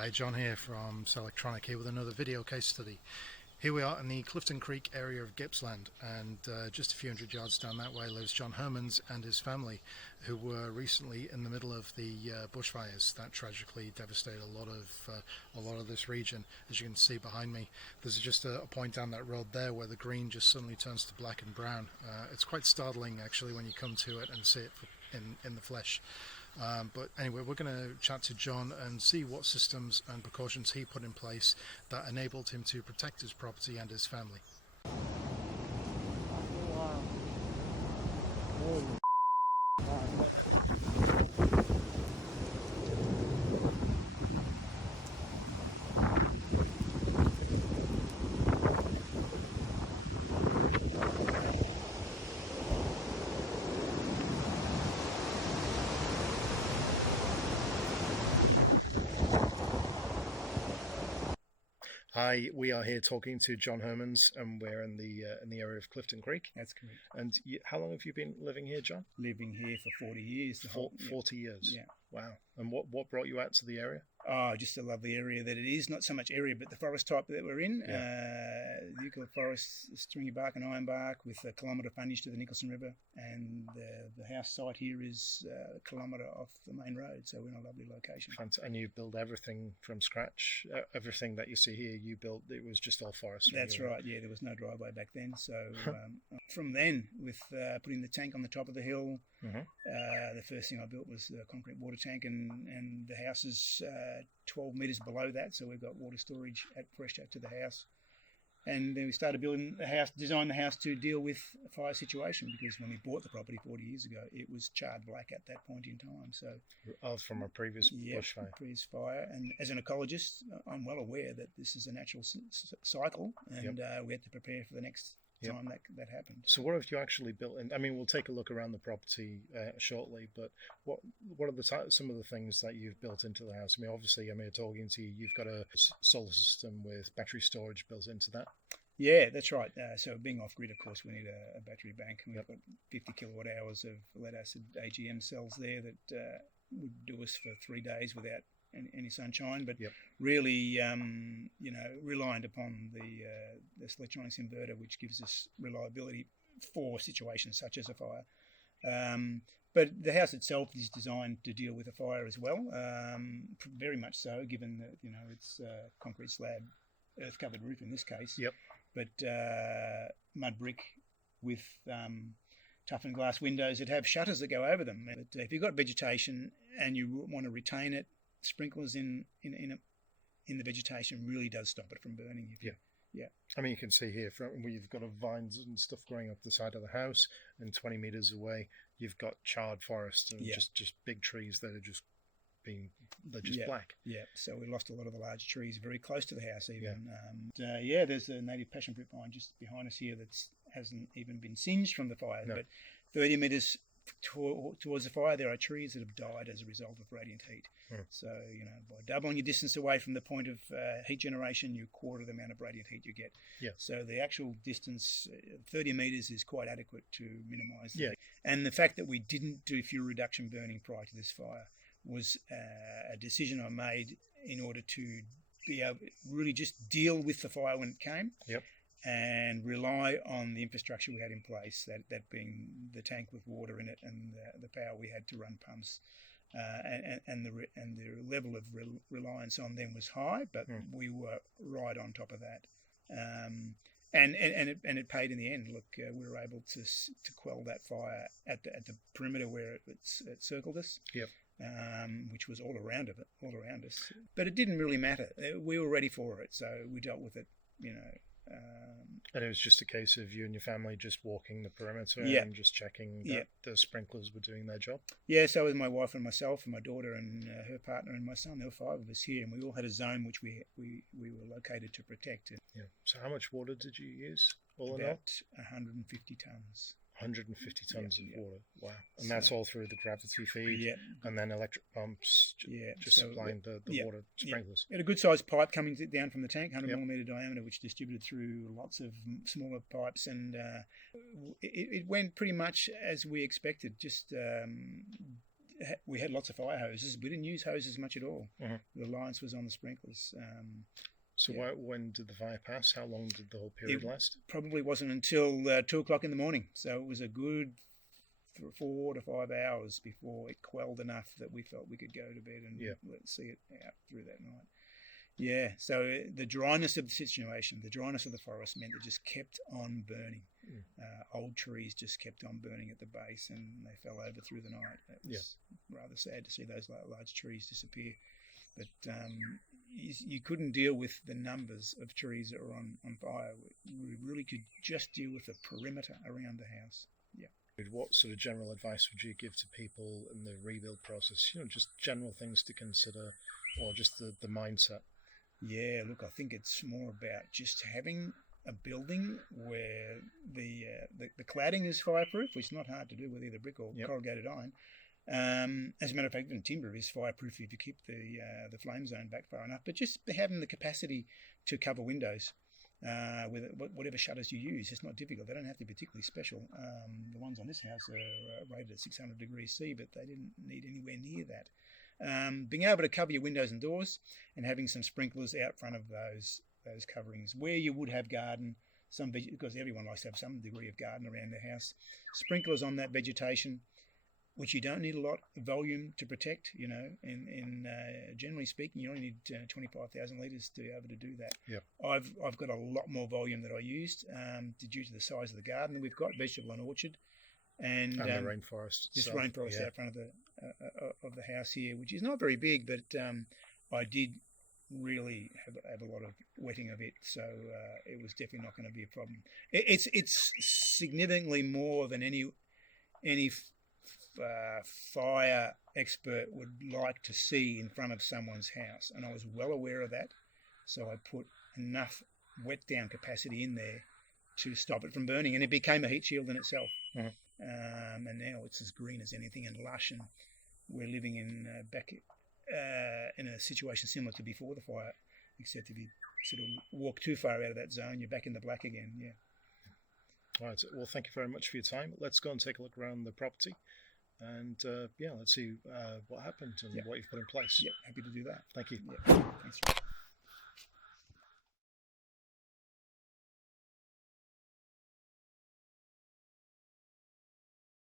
Hi, John here from Selectronic here with another video case study. Here we are in the Clifton Creek area of Gippsland, and just a few hundred yards down that way lives John Hermans and his family, who were recently in the middle of the bushfires that tragically devastated a lot of this region. As you can see behind me, there's just a point down that road there where the green just suddenly turns to black and brown. It's quite startling actually when you come to it and see it in the flesh. But anyway, we're going to chat to John and see what systems and precautions he put in place that enabled him to protect his property and his family. Hi, we are here talking to John Hermans, and we're in the area of Clifton Creek. That's correct. And how long have you been living here, John? Living here for 40 years. 40 years? Yeah. Wow. And what brought you out to the area? Oh, just to love the area that it is. Not so much area, but the forest type that we're in. Yeah. The eucalypt forest, stringy bark and ironbark with a kilometre frontage to the Nicholson River. And the house site here is a kilometre off the main road, so we're in a lovely location. And you build everything from scratch? Everything that you see here, you built, it was just all forest? That's right, yeah. There was no driveway back then. So from then, with putting the tank on the top of the hill, the first thing I built was a concrete water tank, and the house is 12 metres below that, so we've got water storage fresh out to the house. And then we started building the house, designed the house to deal with a fire situation, because when we bought the property 40 years ago, it was charred black at that point in time. So from a previous bushfire. Previous fire. And as an ecologist, I'm well aware that this is a natural cycle, and we had to prepare for the next time that happened. So what have you actually built in? I mean, we'll take a look around the property shortly, but what are some of the things that you've built into the house? I mean, obviously, I'm here talking to you. You've got a solar system with battery storage built into that. Yeah, that's right. So being off-grid, of course, we need a battery bank, and we've got 50 kilowatt hours of lead-acid AGM cells there that would do us for 3 days without any sunshine, but really, reliant upon the Selectronics inverter, which gives us reliability for situations such as a fire. But the house itself is designed to deal with a fire as well, very much so, given that it's concrete slab, earth-covered roof in this case. But mud brick with toughened glass windows that have shutters that go over them. But if you've got vegetation and you want to retain it, sprinklers in the vegetation really does stop it from burning. I mean, you can see here where you've got vines and stuff growing up the side of the house, and 20 meters away you've got charred forest and just big trees that are just black. So we lost a lot of the large trees very close to the house even. There's a native passion fruit vine just behind us here that hasn't even been singed from the fire. But 30 meters towards the fire, there are trees that have died as a result of radiant heat. So, by doubling your distance away from the point of heat generation, you quarter the amount of radiant heat you get. So the actual distance, 30 metres, is quite adequate to minimise that. And the fact that we didn't do fuel reduction burning prior to this fire was a decision I made in order to be able to really just deal with the fire when it came. And rely on the infrastructure we had in place, that being the tank with water in it and the power we had to run pumps, and the level of reliance on them was high, but we were right on top of that, and it paid in the end. Look, we were able to quell that fire at the perimeter where it circled us. Which was all around us, but it didn't really matter. We were ready for it, so we dealt with it. And it was just a case of you and your family just walking the perimeter and just checking that the sprinklers were doing their job? So was my wife and myself and my daughter and her partner and my son. There were 5 of us here, and we all had a zone which we were located to protect. So how much water did you use all in all? About 150 tonnes. 150 tons of water. Wow. And that's all through the gravity feed and then electric pumps supplying the water sprinklers. We had a good sized pipe coming down from the tank, 100 millimetre diameter, which distributed through lots of smaller pipes, and it went pretty much as we expected, just we had lots of fire hoses. We didn't use hoses much at all. The reliance was on the sprinklers. So when did the fire pass? How long did the whole period last? Probably wasn't until 2 o'clock in the morning. So it was a good 4 to 5 hours before it quelled enough that we felt we could go to bed and see it out through that night. Yeah, so the dryness of the situation, the dryness of the forest meant it just kept on burning. Old trees just kept on burning at the base, and they fell over through the night. It was rather sad to see those large trees disappear. But you couldn't deal with the numbers of trees that were on fire. We really could just deal with the perimeter around the house. Yeah. What sort of general advice would you give to people in the rebuild process? Just general things to consider, or just the mindset? Yeah, look, I think it's more about just having a building where the cladding is fireproof, which is not hard to do with either brick or corrugated iron. As a matter of fact, even timber is fireproof if you keep the flame zone back far enough. But just having the capacity to cover windows with whatever shutters you use, it's not difficult. They don't have to be particularly special. The ones on this house are rated at 600 degrees C, but they didn't need anywhere near that. Being able to cover your windows and doors, and having some sprinklers out front of those coverings where you would have garden, because everyone likes to have some degree of garden around their house. Sprinklers on that vegetation, which you don't need a lot of volume to protect. In generally speaking, you only need 25,000 litres to be able to do that. Yep. I've got a lot more volume that I used due to the size of the garden that we've got, vegetable and orchard. And the rainforest. This rainforest out front of the house here, which is not very big, but I did really have a lot of wetting of it, so it was definitely not going to be a problem. It's significantly more than any fire expert would like to see in front of someone's house, and I was well aware of that, so I put enough wet down capacity in there to stop it from burning, and it became a heat shield in itself. And now it's as green as anything and lush, and we're living in a situation similar to before the fire, except if you sort of walk too far out of that zone, you're back in the black again. Yeah. All right. Well, thank you very much for your time. Let's go and take a look around the property, and let's see what happened and what you've put in place. Yeah, happy to do that. Thank you. Yeah. Thanks.